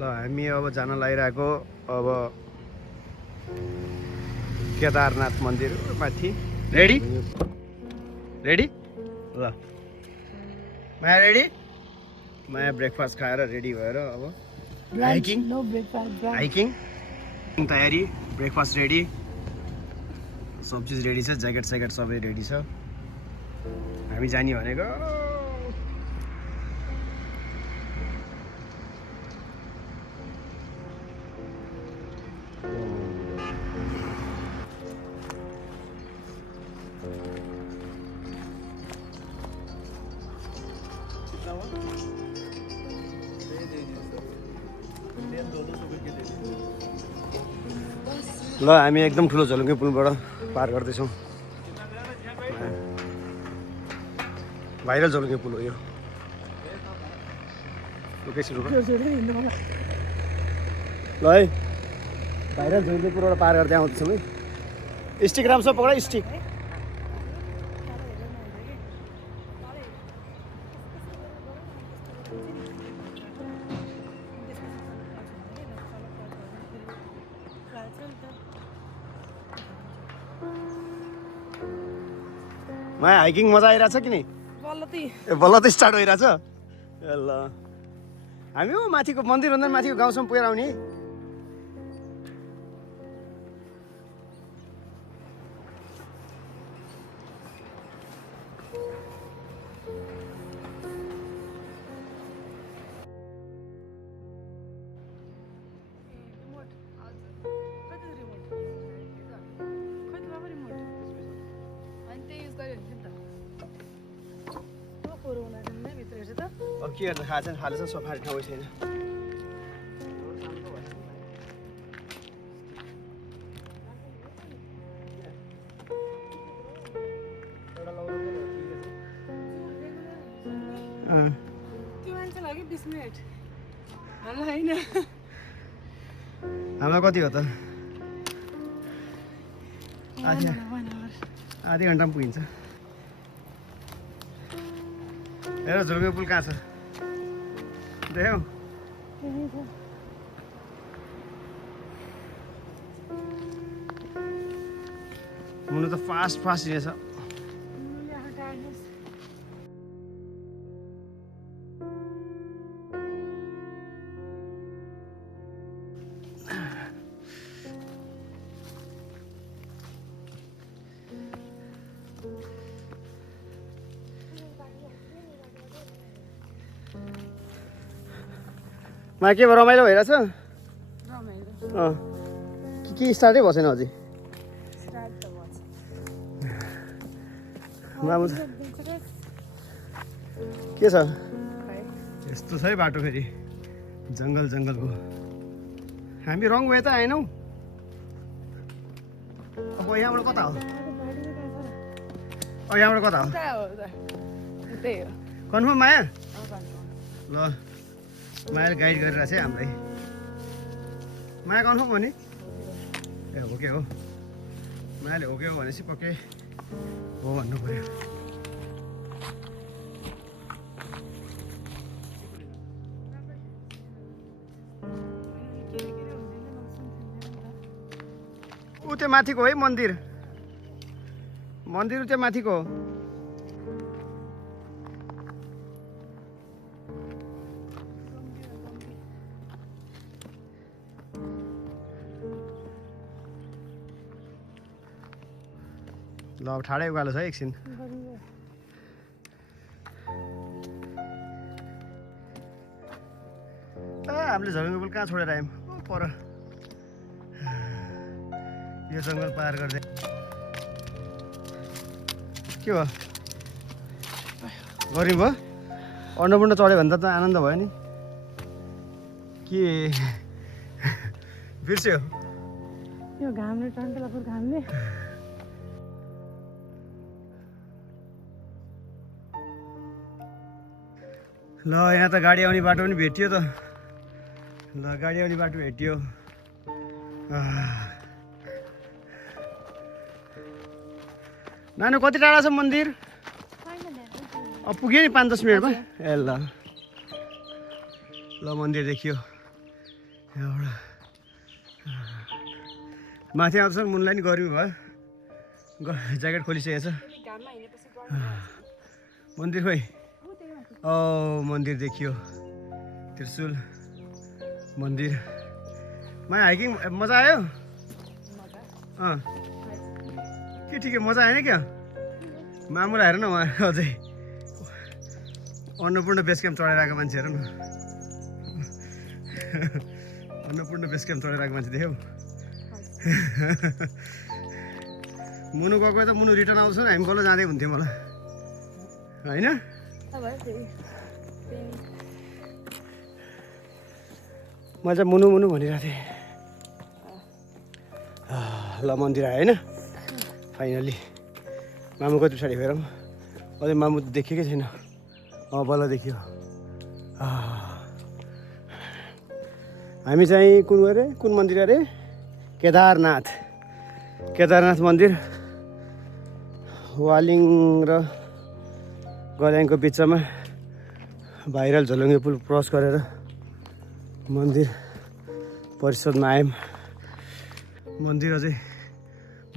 ल हामी अब जान लागिरहेको अब केदारनाथ मन्दिर माथि। रेडी रेडी ल माया रेडी। माया ब्रेकफास्ट खाएर रेडी भएर अब हाइकिङ हाइकिङ तयारी। ब्रेकफास्ट रेडी, सब चिज रेडी छ, ज्याकेट स्याकेट सबै रेडी छ। हामी जाने भनेको ल हामी एकदम ठुलो झलुङ्गे पुलबाट पार गर्दैछौँ। भाइरल झलुङ्गे पुल हो यो। ल है भाइरल झलुङ्गे पुलबाट पार गर्दै आउँदैछौँ है। स्टिक राम्रो छ, पक्रा स्टिक। माया हाइकिङ मजा आइरहेछ कि नि? बल्ल त स्टार्ट भइरहेछ। ल हामी माथिको मन्दिरभन्दा माथिको गाउँसम्म पुगेर आउने। अब के गर्दा खाएछ खालेछ, सफारी ठाउँ छैन। हामीलाई कति हो त? आधी घन्टामा पुगिन्छ। हेर झुलुङ्गे पुल कहाँ छ देख्यौ? हुनु त फास्ट फास्ट हिँडेछ। मा के रमाइलो भइरहेछ? के स्टार्टै भएन अझै। के छ यस्तो छ है बाटो, फेरि जङ्गल जङ्गलको। हामी रङ वे त आएनौँ। अब यहाँबाट कता हो? अब यहाँबाट कता हो? कन्फर्म माया? ल मायाले गाइड गरिरहेको छ है हामीलाई। माया कन्फर्म हो नि? ए हो के हो? मायाले हो के हो भनेपछि पक्कै हो भन्नु पऱ्यो। ऊ त्यो माथिको है मन्दिर। मन्दिर त्यो माथिको हो। ल अब ठाडै उकालो छ है एकछिन। हामीले झलुङ्गे पुल कहाँ छोडेर आयौँ? पर यो जङ्गल पार गर्दै के भयो? गरिब भयो? अन्नपूर्ण चढ्यो भने त आनन्द भयो नि। के बिर्स्यो यो घामले टन्टलापुर घामले। ल यहाँ त गाडी आउने बाटो पनि भेटियो त। ल गाडी आउने बाटो भेटियो। नानु कति टाढा छ मन्दिर? अब पुग्यो नि 5-10 मिनटमा। ए ल ल मन्दिर देखियो। यहाँबाट माथि आउँछ मुनलाई नि गर्मी भयो ज्याकेट खोलिसकेको छ मन्दिर खोइ मन्दिर देखियो त्रिशुल मन्दिर हाइकिङ मजा आयो के ठिकै मजा आएन क्या मामुला हेर न उहाँ अझै अन्नपूर्ण बेस क्याम्प चढेर आएको मान्छे हेर न अन्नपूर्ण बेस क्याम्प चढेर आएको मान्छे देख्यौ मुनु गएको त मुनु रिटर्न आउँछ हामी बल्ल जाँदै हुन्थ्यो मलाई होइन म चाहिँ मुनु मुनु भनिरहेको थिएँ ल मन्दिर आयो होइन फाइनली मामु कति पछाडि हेरौँ अझै मामु त देखेकै छैन बल्ल देखियो हामी चाहिँ कुन अरे कुन मन्दिर अरे केदारनाथ मन्दिर वालिङ र गल्याङको बिचमा भाइरल झोलुङ्गे पुल क्रस गरेर मन्दिर परिषदमा आयौँ मन्दिर अझै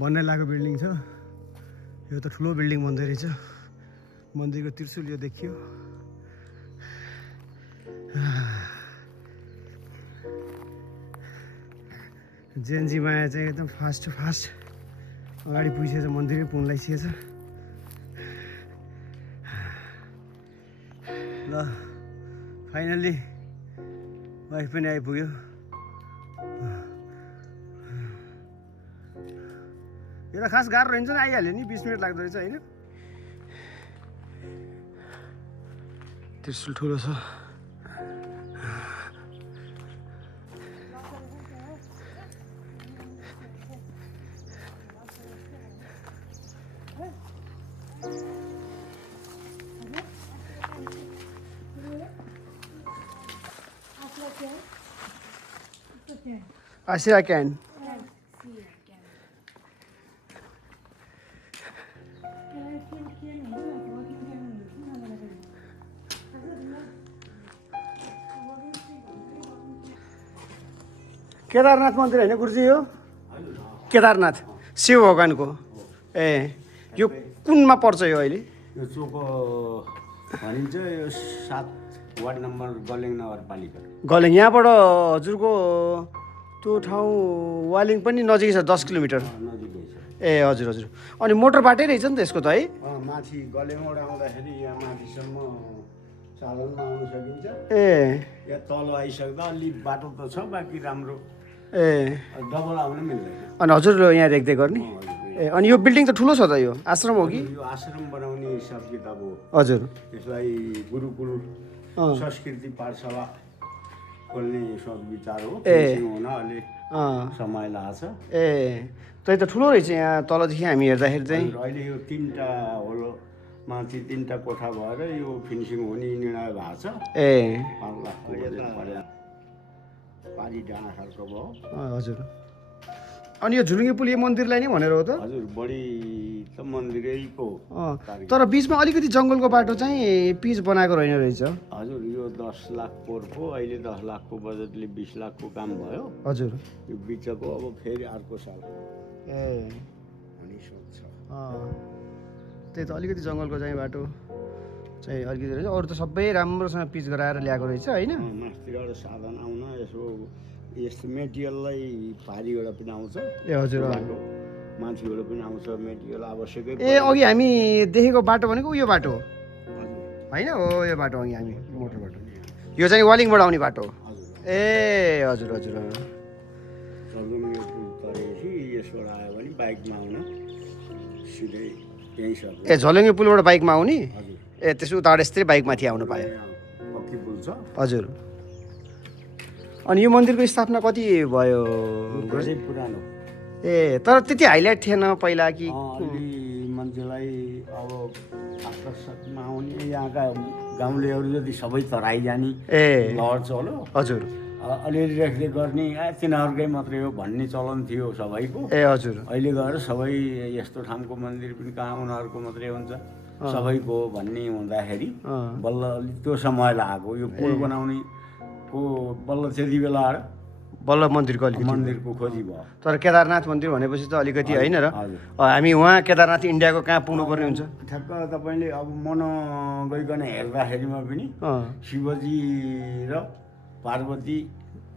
बन्नै लागेको बिल्डिङ छ यो त ठुलो बिल्डिङ बन्दै रहेछ मन्दिरको त्रिशुल यो देखियो जेनजी माया चाहिँ एकदम फास्ट अगाडि पुगिसकेछ मन्दिरकै पुन लगाइसकेछ ल फाइनल्ली वाइफ पनि आइपुग्यो यो त खास गाह्रो रहन्छ नि आइहाल्यो नि 20 मिनट लाग्दो रहेछ होइन त्रिशुल ठुलो छ I say I can. Kedarnath मन्दिर होइन गुरुजी यो केदारनाथ शिव भगवानको ए यो कुनमा पर्छ यो अहिले यो चोको भनिन्छ यो 7 वार्ड नम्बर गलेङ नगरपालिका गलेङ यहाँबाट हजुरको त्यो ठाउँ वालिङ पनि नजिकै छ 10 किलोमिटर नजिकै छ ए हजुर हजुर अनि मोटर बाटै रहेछ नि त यसको त है माथि गलेङबाट आउँदाखेरि यहाँ माथिसम्म साधनमा आउन सकिन्छ ए यहाँ तल आइसक्दा अलि बाटो त छ बाँकी राम्रो ए डबल आउन मिल्दैन अनि हजुर यहाँ देख्दै गर्ने ए अनि यो बिल्डिङ त ठुलो छ त यो आश्रम हो कि यो आश्रम बनाउने हिसाब किताब हो हजुर यसलाई गुरुकुल संस्कृति पाठशाला खोल्ने सोच विचार हो हुन अलि समय लाग्छ ए त्यही त ठुलो रहेछ यहाँ तलदेखि हामी हेर्दाखेरि चाहिँ अहिले यो 3टा होलो माथि 3टा कोठा भएर यो फिनिसिङ हुने निर्णय भएको छ ए 5 लाखको पारी डाँडा खालको भयो हजुर अनि यो झुलुङ्गे पुल यो मन्दिरलाई नै भनेर हो त हजुर बढी त मन्दिरैको तर बिचमा अलिकति जङ्गलको बाटो चाहिँ पिच बनाएको रहेन रहेछ हजुर यो 10 लाख पोहोरको अहिले 10 लाखको बजेटले 20 लाखको काम भयो हजुर यो बिचको अब फेरि अर्को साल ए हुने सोच छ त्यही त अलिकति जङ्गलको चाहिँ बाटो चाहिँ अलिकति रहेछ अरू त सबै राम्रोसँग पिच गराएर ल्याएको रहेछ होइन मास्तिरबाट साधन आउन यसो यस्तो मेटेरियललाई भारीबाट पनि आउँछ ए हजुर बाटो माथिबाट पनि आउँछ मेटेरियल आवश्यकै ए अघि हामी देखेको बाटो भनेको उयो बाटो होइन हो यो बाटो अघि हामी मोटर बाटो यो चाहिँ वालिङबाट आउने बाटो ए हजुर हजुर तरेपछि यसबाट आयो भने बाइकमा आउन सिधै यहीँ सक्छ ए झोलुङ्गे पुलबाट बाइकमा आउने हजुर ए त्यसो उताबाट यस्तै बाइकमाथि आउनु पायो पक्की पुल छ हजुर अनि यो मन्दिरको स्थापना कति भयो पुरानो ए तर त्यति हाइलाइट थिएन पहिला कि अलि मान्छेलाई अब आकर्षकमा आउने यहाँका गाउँलेहरू जति सबै तराई जाने ए लहर चल्यो हजुर अलिअलि रेखदेख गर्ने तिनीहरूकै मात्रै हो भन्ने चलन थियो सबैको ए हजुर अहिले गएर सबै यस्तो ठाउँको मन्दिर पनि कहाँ उनीहरूको मात्रै हुन्छ सबैको भन्ने हुँदाखेरि बल्ल अलिक त्यो समय लागेको यो पुल बनाउने को बल्ल त्यति बेला बल्ल मन्दिरको अलिकति मन्दिरको खोजी भयो। तर केदारनाथ मन्दिर भनेपछि त अलिकति होइन र हजुर। हामी उहाँ केदारनाथ इन्डियाको कहाँ पुग्नुपर्ने हुन्छ ठ्याक्क तपाईँले अब मन गइकन हेर्दाखेरिमा पनि शिवजी र पार्वती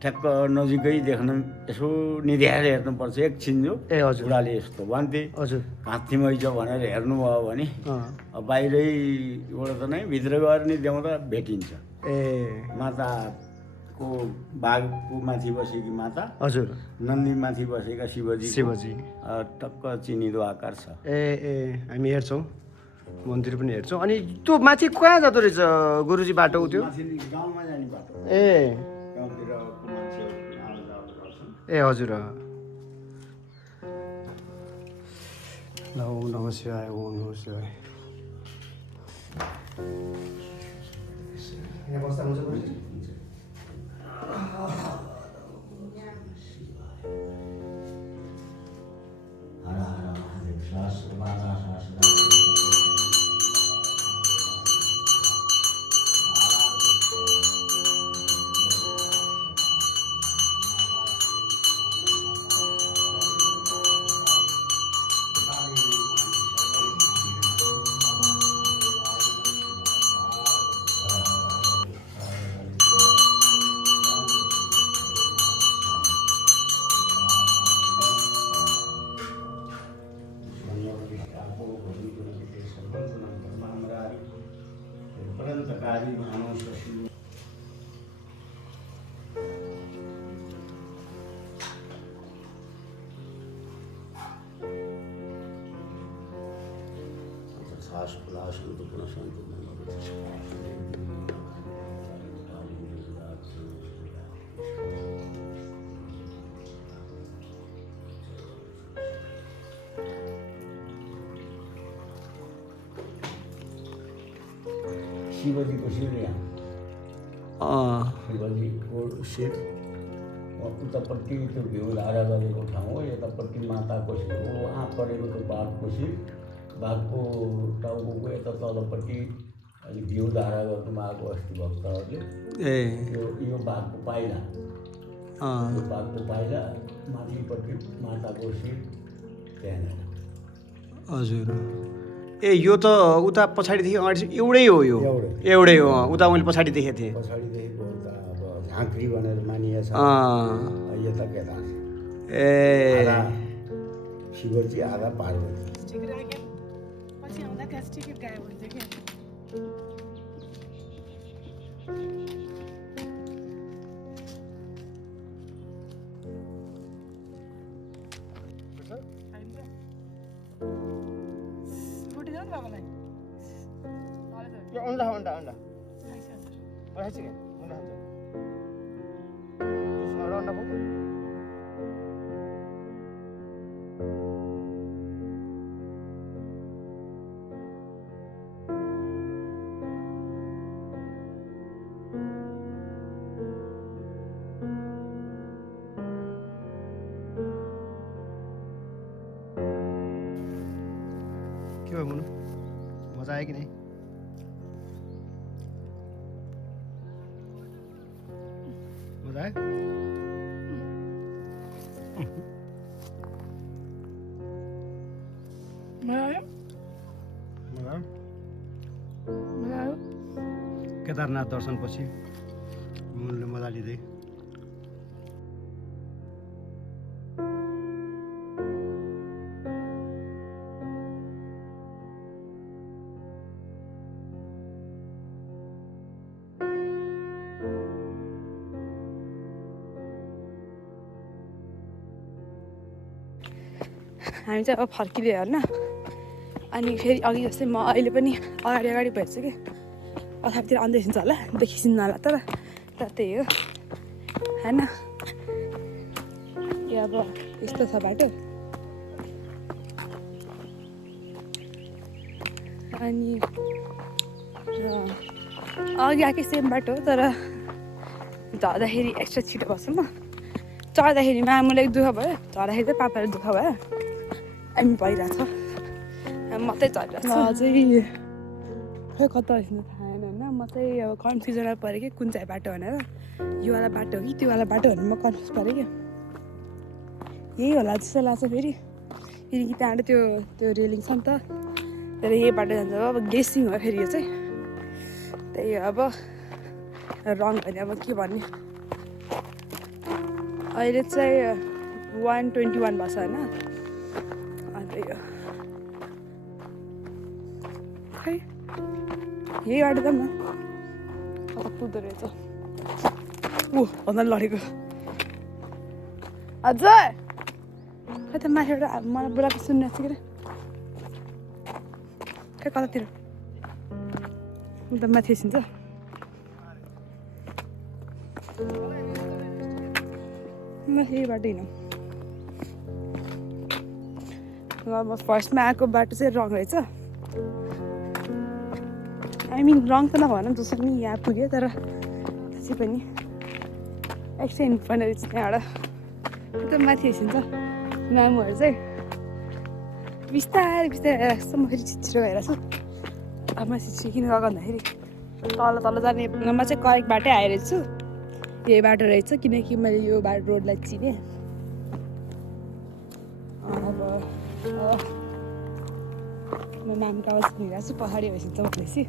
ठ्याक्क नजिकै देख्न यसो निध्याएर हेर्नुपर्छ एकछिन जो ए हजुर बुढाले यस्तो भन्थे हजुर काँथिमै छ भनेर हेर्नुभयो भने अब बाहिरैबाट त नै भित्र गएर नि देउँदा भेटिन्छ। ए माताको बाघको माथि बसेकी माता हजुर नन्दी माथि बसेका शिवजी टक्क चिनिदो आकार छ। ए हामी हेर्छौँ मन्दिर पनि हेर्छौँ। अनि त्यो माथि कहाँ जाँदो रहेछ गुरुजी बाटो त्यो माथि गाउँमा जाने बाटो ए गाउँतिरको मान्छेहरू आउजाउ गर्छन्। ए हजुर ल ओम नमः शिवाय ओम नमः शिवाय यहाँ बस्दा हुन्छ गुरुजी शिवजीको शिर यहाँ शिवजीको शिर उतापट्टि त्यो घिउ धारा गरेको ठाउँ हो यतापट्टि माताको शिर हो आँप परेको त्यो बाघको शिर बाघको टाउको यता तलपट्टि अलिक घिउ धारा गर्नुभएको अस्ति भक्तहरूले ए यो बाघको पाइला यो बाघको पाइला माथिपट्टि माताको शिर त्यहाँनिर हजुर ए यो त उता पछाडिदेखि अगाडि एउटै हो यो एउटै हो उता मैले पछाडि देखेको थिएँ पछाडिदेखिको उता अब झाँक्री भनेर मानिएको छ यता केदार ए आधा शिवजी आधा पार्वती पछि आउँदा क्यास टिकट गायब हुन्छ कि अन्डा अन्डा अन्डा पठाइछ क्या अन्डा खान्छ अन्डा पाउँछ के भयो मुनु मजा आयो कि नहीं मजा आयो मजा आयो केदारनाथ दर्शनपछि मुनुले मजा लिँदै हामी चाहिँ अब फर्किँदै होइन अनि फेरि अघि जस्तै म अहिले पनि अगाडि अगाडि भइरहेछु कि अथापितिर अन्देखिन्छ होला देखिसिन्न होला तर त्यही हो होइन यो अब यस्तो छ बाटो अनि अघि आएकै सेम बाटो तर झर्दाखेरि एक्स्ट्रा छिटो बस्छु म चढ्दाखेरि मामुलाई दुःख भयो झर्दाखेरि चाहिँ पापालाई दुःख भयो हामी भइरहेछ मात्रै चढिरहेको छ चाहिँ खै कता रहेछ थाहा होइन होइन म चाहिँ अब कन्फ्युजनमा परेँ कि कुन चाहिँ बाटो भनेर यो वाला बाटो हो कि त्यो वाला बाटो भने म कन्फ्युज परेँ क्या यही होला जस्तो लाग्छ फेरि किनकि त्यहाँबाट त्यो त्यो रेलिङ छ नि त तर यही बाटो जान्छ अब गेसिङ हो फेरि यो चाहिँ त्यही अब रङ भने अब के भन्ने अहिले चाहिँ 121 भएको छ होइन अन्त यो खै यही बाटो जाऊँ न कता पुग्दो रहेछ ऊ भन्दा लडेको अझै खै त माथिबाट मलाई बोलाएको सुनिरहेको छ कि खै कतातिर त माथि छिन्छ माथि यही बाटो हिँडौँ अब फर्स्टमा आएको बाटो चाहिँ रङ रहेछ आई मिन रङ त नभन जसरी पनि यहाँ पुग्यो तर त्यसै पनि एक्स्ट्रा हिँड्नुपर्ने रहेछ त्यहाँबाट एकदम माथि छिन्छ मामुहरू चाहिँ बिस्तारै बिस्तारै आइरहेको छ म फेरि छिटो गइरहेको छु अब म छिटो किन गएको भन्दाखेरि तल तल जानेमा चाहिँ करेक्ट बाटै आइरहेको छु यही बाटो रहेछ किनकि मैले यो बाटो रोडलाई चिनेँ अब म मामको आवाज सुनिरहेको छु पहाडी भइसक्छ भनेपछि